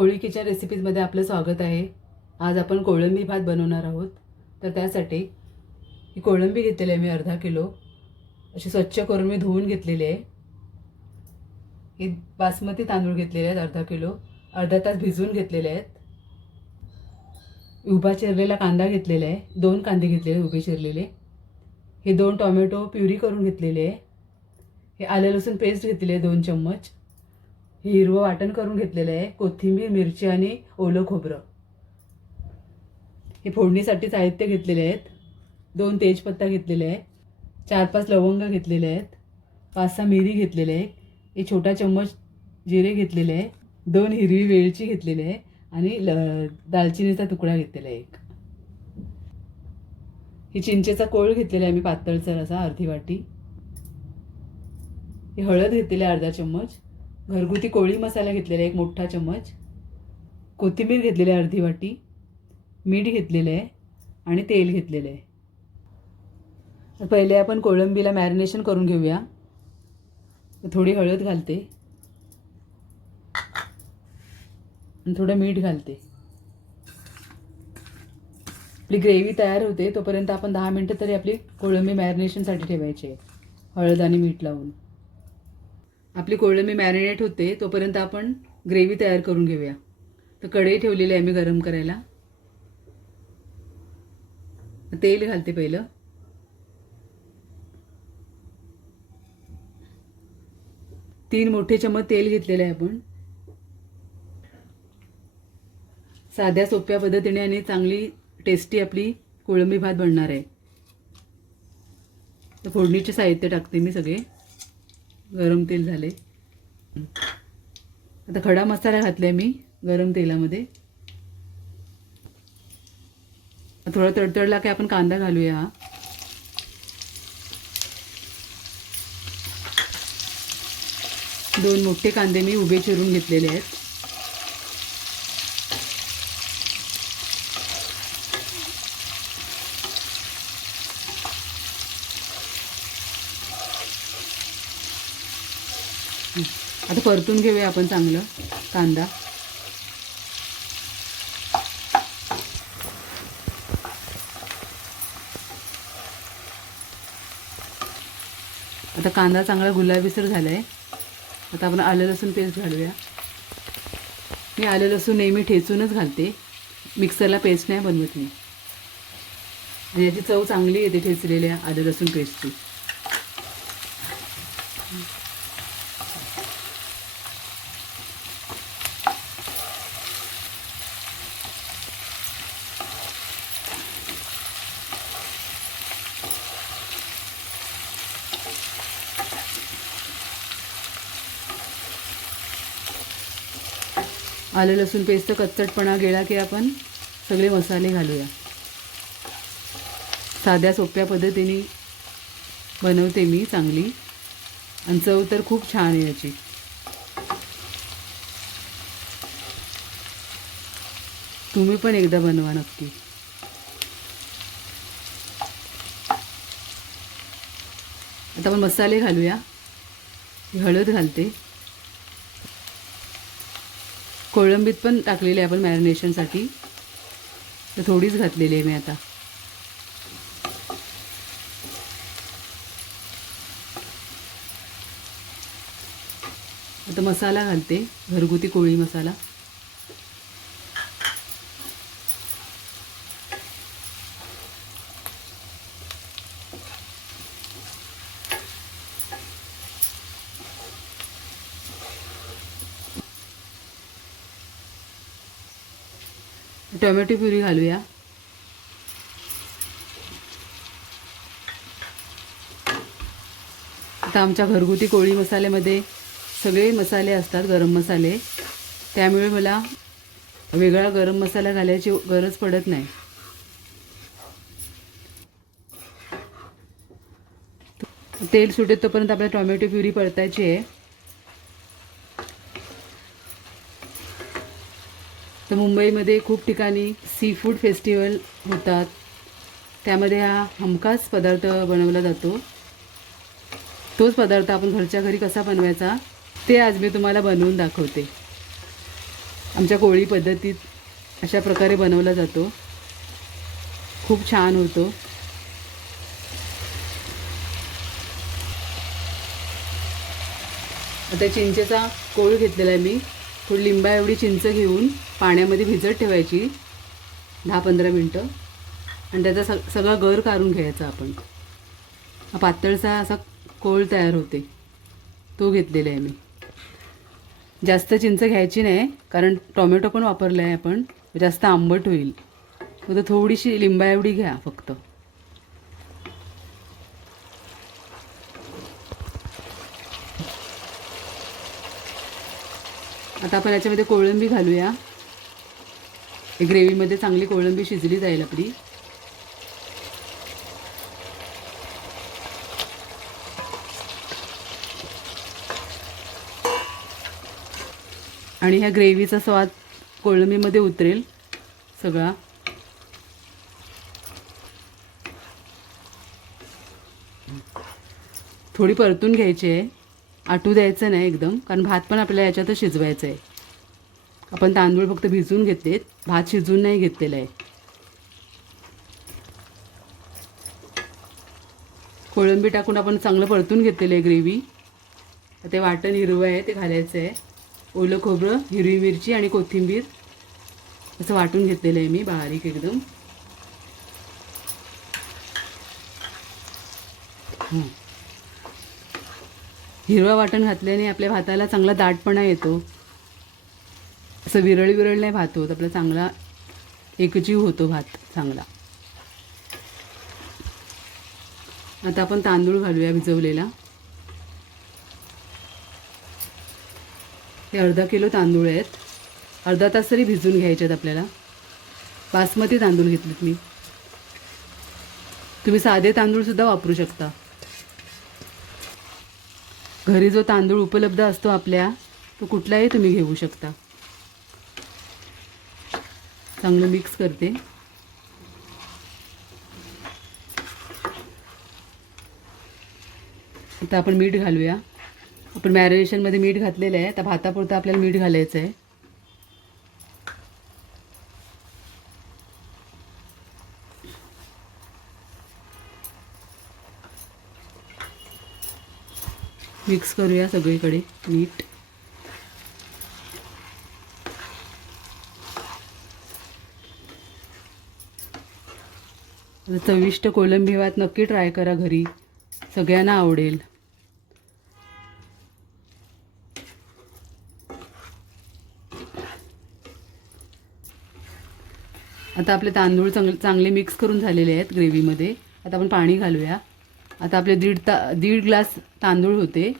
कोळी kitchen रेसिपीजमध्ये आपलं स्वागत आहे. आज आपण कोळंबी भात बनवणार आहोत. तर त्यासाठी ही कोळंबी घेतलेली आहे मी अर्धा किलो. अशी स्वच्छ करून मी धुवून घेतलेली आहे. ही बासमती तांदूळ घेतलेले आहेत अर्धा किलो. अर्धा तास भिजवून घेतलेले आहेत. उभा चिरलेला कांदा घेतलेला आहे. दोन कांदे घेतलेले उभे चिरलेले. हे दोन टोमॅटो प्युरी करून घेतलेले आहे. हे आलं लसूण पेस्ट घेतलेली आहे दोन चम्मच. हे हिरवं वाटण करून घेतलेलं आहे. कोथिंबीर मिरची आणि ओलं खोबरं. हे फोडणीसाठी साहित्य घेतलेले आहेत. दोन तेजपत्ता घेतलेले आहे चार पाच लवंग घेतलेले आहेत. पाच सहा मिरी घेतलेले आहे एक छोटा चम्मच जिरे घेतलेले आहे दोन हिरवी वेलची घेतलेली आहे आणि ल दालचिनीचा तुकडा घेतलेला आहे एक. ही चिंचेचा कोळ घेतलेला आहे मी पातळसर असा अर्धी वाटी. ही हळद घेतलेली आहे अर्धा चम्मच. घरगुती कोळी मसाला घेतलेला आहे एक मोठा चम्मच. कोथिंबीर घेतलेली आहे अर्धी वाटी. मीठ घेतलेलं आहे आणि तेल घेतलेलं आहे. पहिले आपण कोळंबीला मॅरिनेशन करून घेऊया. थोडी हळद घालते. आणि थोडं मीठ घालते. आपली ग्रेव्ही तयार होते तोपर्यंत आपण दहा मिनटं तरी आपली कोळंबी मॅरिनेशनसाठी ठेवायची आहे. हळद आणि मीठ लावून. आपली कोळंबी मॅरिनेट होते तोपर्यंत आपण ग्रेव्ही तयार करून घेऊया. तर कढई ठेवलेली आहे मी गरम करायला. तेल घालते पहिलं. तीन मोठे चमच तेल घेतलेले आहे आपण. साध्या सोप्या पद्धतीने आणि चांगली टेस्टी आपली कोळंबी भात बनणार आहे. तर फोडणीचे साहित्य टाकते मी सगळे. गरम तेल झाले. आता खडा मसाला घातला मी गरम तेलामध्ये. थोडा तडतडला की आपण कांदा घालूया. हा दोन मोठे कांदे मी उभे चिरून घेतलेले आहेत आता परतून घेऊया आपण चांगलं कांदा. आता कांदा चांगला गुलाबीसर झाला आहे आता आपण आलं लसूण पेस्ट घालूया. मी आलं लसूण नेहमी ठेचूनच घालते. मिक्सरला पेस्ट नाही बनवत मी. म्हणजे याची चव चांगली येते ठेचलेल्या आलं लसूण पेस्टची. आलं लसूण पेस्ट कच्चटपणा गेला की आपण सगळे मसाले घालूया. साध्या सोप्या पद्धतीने बनवते मी चांगली. आणि चव तर खूप छान आहे याची. तुम्ही पण एकदा बनवा नक्की. आता आपण मसाले घालूया. हळद घालते. कोळंबीत पण टाकलेली आहे आपण मॅरिनेशनसाठी तर थोडीच घातलेली आहे मी आता. आता मसाला घालते घरगुती कोळी मसाला. टोमॅटो प्युरी घालूया. आता आमच्या घरगुती कोळी मसाल्यामध्ये सगळे मसाले असतात गरम मसाले. त्यामुळे मला वेगळा गरम मसाला घालायची गरज पडत नाही. तेल सुटेत तोपर्यंत आपल्याला टोमॅटो प्युरी परतायची आहे. तर मुंबईमध्ये खूप ठिकाणी सी फूड फेस्टिवल होतात. त्यामध्ये हा हमखास पदार्थ बनवला जातो. तोच पदार्थ आपण घरच्या घरी कसा बनवायचा ते आज मी तुम्हाला बनवून दाखवते. आमच्या कोळी पद्धतीत अशा प्रकारे बनवला जातो. खूप छान होतो. आता चिंचेचा कोळ घेतलेला आहे मी. थोडी लिंबा एवढी चिंच घेऊन पाण्यामध्ये भिजत ठेवायची दहा पंधरा मिनटं. आणि त्याचा सग सगळा गर काढून घ्यायचा आपण. हा असा कोळ तयार होते. तो घेतलेला आहे मी. जास्त चिंच घ्यायची नाही कारण टोमॅटो पण वापरला आहे आपण. जास्त आंबट होईल. फक्त थोडीशी लिंबा एवढी घ्या फक्त. आता आपण याच्यामध्ये कोळंबी घालूया. ग्रेव्हीमध्ये चांगली कोळंबी शिजली जाईल आपली. आणि ह्या ग्रेव्हीचा स्वाद कोळंबीमध्ये उतरेल सगळा. थोडी परतून घ्यायची आहे. आटू द्यायचं नाही एकदम कारण भात पण आपल्याला याच्यातच शिजवायचं आहे. आपण तांदूळ फक्त भिजवून घेतलेत. भात शिजवून नाही घेतलेला आहे. कोळंबी टाकून आपण चांगलं परतून घेतलेलं आहे ग्रेव्ही. ते वाटण हिरवं आहे ते घालायचं आहे. ओलं खोबरं हिरवी मिरची आणि कोथिंबीर. असं वाटून घेतलेलं आहे मी बारीक एकदम. हिरवं वाटण घातल्याने आपल्या भाताला चांगला दाटपणा येतो. असं विरळ विरळ नाही भात होत आपला चांगला एकजीव होतो भात चांगला. आता आपण तांदूळ घालूया भिजवलेला. हे अर्धा किलो तांदूळ आहेत. अर्धा तास तरी भिजून घ्यायचे आहेत आपल्याला. बासमती तांदूळ घेतलेत मी. तुम्ही साधे तांदूळसुद्धा वापरू शकता. घरी जो तांदूळ उपलब्ध असतो आपल्या तो कुठलाही तुम्ही घेऊ शकता. चांगलं मिक्स करते. आता आपण मीठ घालूया. आपण मॅरिनेशनमध्ये मीठ घातलेलं आहे. आता भातापुरतं आपल्याला मीठ घालायचं आहे. मिक्स करूया सगळीकडे. मीठ. चविष्ट कोलंबी भात नक्की ट्राय करा घरी. सगळ्यांना आवडेल. आता आपले तांदूळ चांग चांगले मिक्स करून झालेले आहेत ग्रेव्हीमध्ये. आता आपण पाणी घालूया. आता आपले दीड ता दीड ग्लास तांदूळ होते.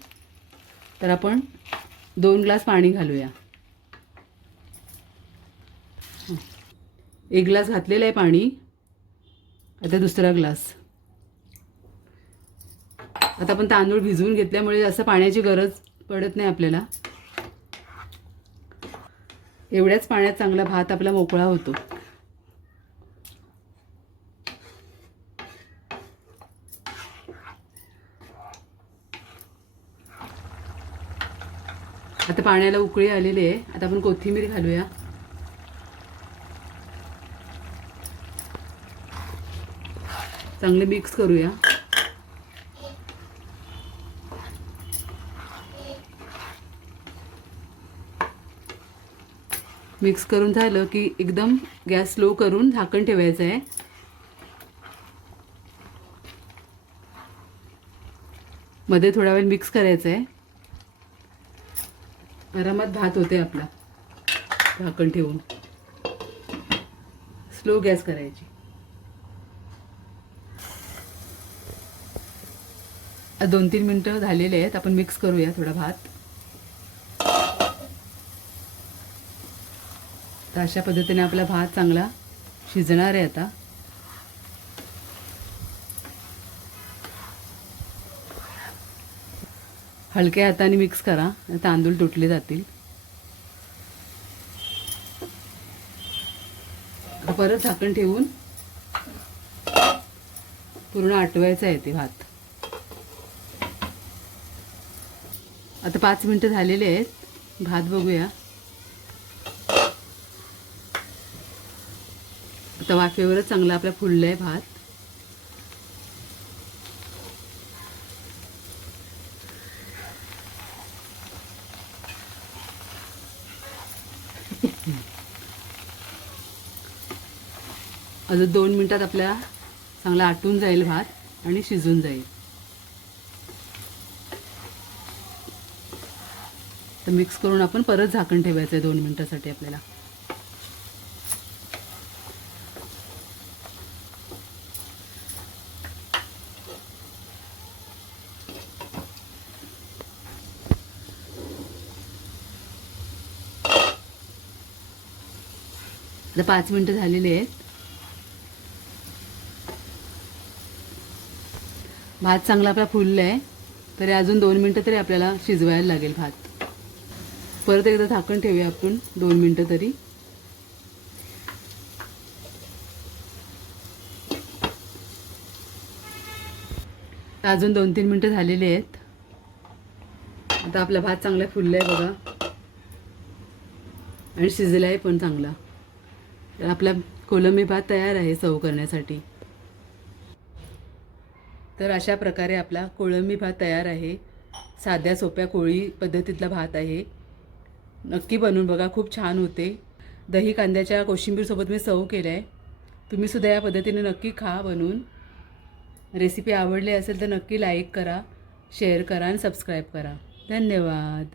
तर आपण दोन ग्लास पाणी घालूया. एक ग्लास घातलेलं आहे पाणी. आता दुसरा ग्लास. आता आपण तांदूळ भिजवून घेतल्यामुळे जास्त पाण्याची गरज पडत नाही आपल्याला. एवढ्याच पाण्यात चांगला भात आपला मोकळा होतो. आता पाण्याला उकळी आलेली आहे. आता आपण कोथिंबीर घालूया. चांगले मिक्स करूया. मिक्स करून झालं की एकदम गॅस स्लो करून झाकण ठेवायचं आहे. मध्ये थोडा वेळ मिक्स करायचं आहे. आरामात भात होते आपला. झाकण ठेवून. स्लो गॅस करायची. दोन तीन मिनटं झालेले आहेत. आपण मिक्स करूया थोडा भात. तर अशा पद्धतीने आपला भात चांगला शिजणार आहे आता. हलक्या हाताने मिक्स करा. तांदूळ तुटले जातील. परत झाकण ठेवून पूर्ण आटवायचं आहे ते भात. आता पाच मिनटं झालेले आहेत. भात बघूया. आता वाफेवरच चांगला आपला फुललं आहे भात. अजून दोन मिनटात आपल्या चांगला आटून जाईल भात आणि शिजून जाईल. तर मिक्स करून आपण परत झाकण ठेवायचं आहे दोन मिनटासाठी आपल्याला. आता पाच मिनटं झालेली आहेत. भात चांगला आपला फुलला आहे तरी अजून दोन मिनटं तरी आपल्याला शिजवायला लागेल भात. परत एकदा झाकण ठेवूया आपण दोन मिनटं तरी. अजून दोन तीन मिनटं झालेली आहेत. आता आपला भात चांगला फुलला आहे बघा. आणि शिजला आहे पण चांगला. तर आपला कोलंबी भात तयार आहे सर्व करण्यासाठी. तर अशा प्रकारे आपला कोळंबी भात तयार आहे. साध्या सोप्या कोळी पद्धतीतला भात आहे. नक्की बनवून बघा खूप छान होते. दही कांद्याच्या कोशिंबीरसोबत मी सव केलं आहे तुम्हीसुद्धा या पद्धतीने नक्की खा बनवून. रेसिपी आवडली असेल तर नक्की लाईक करा शेअर करा आणि सबस्क्राईब करा. धन्यवाद.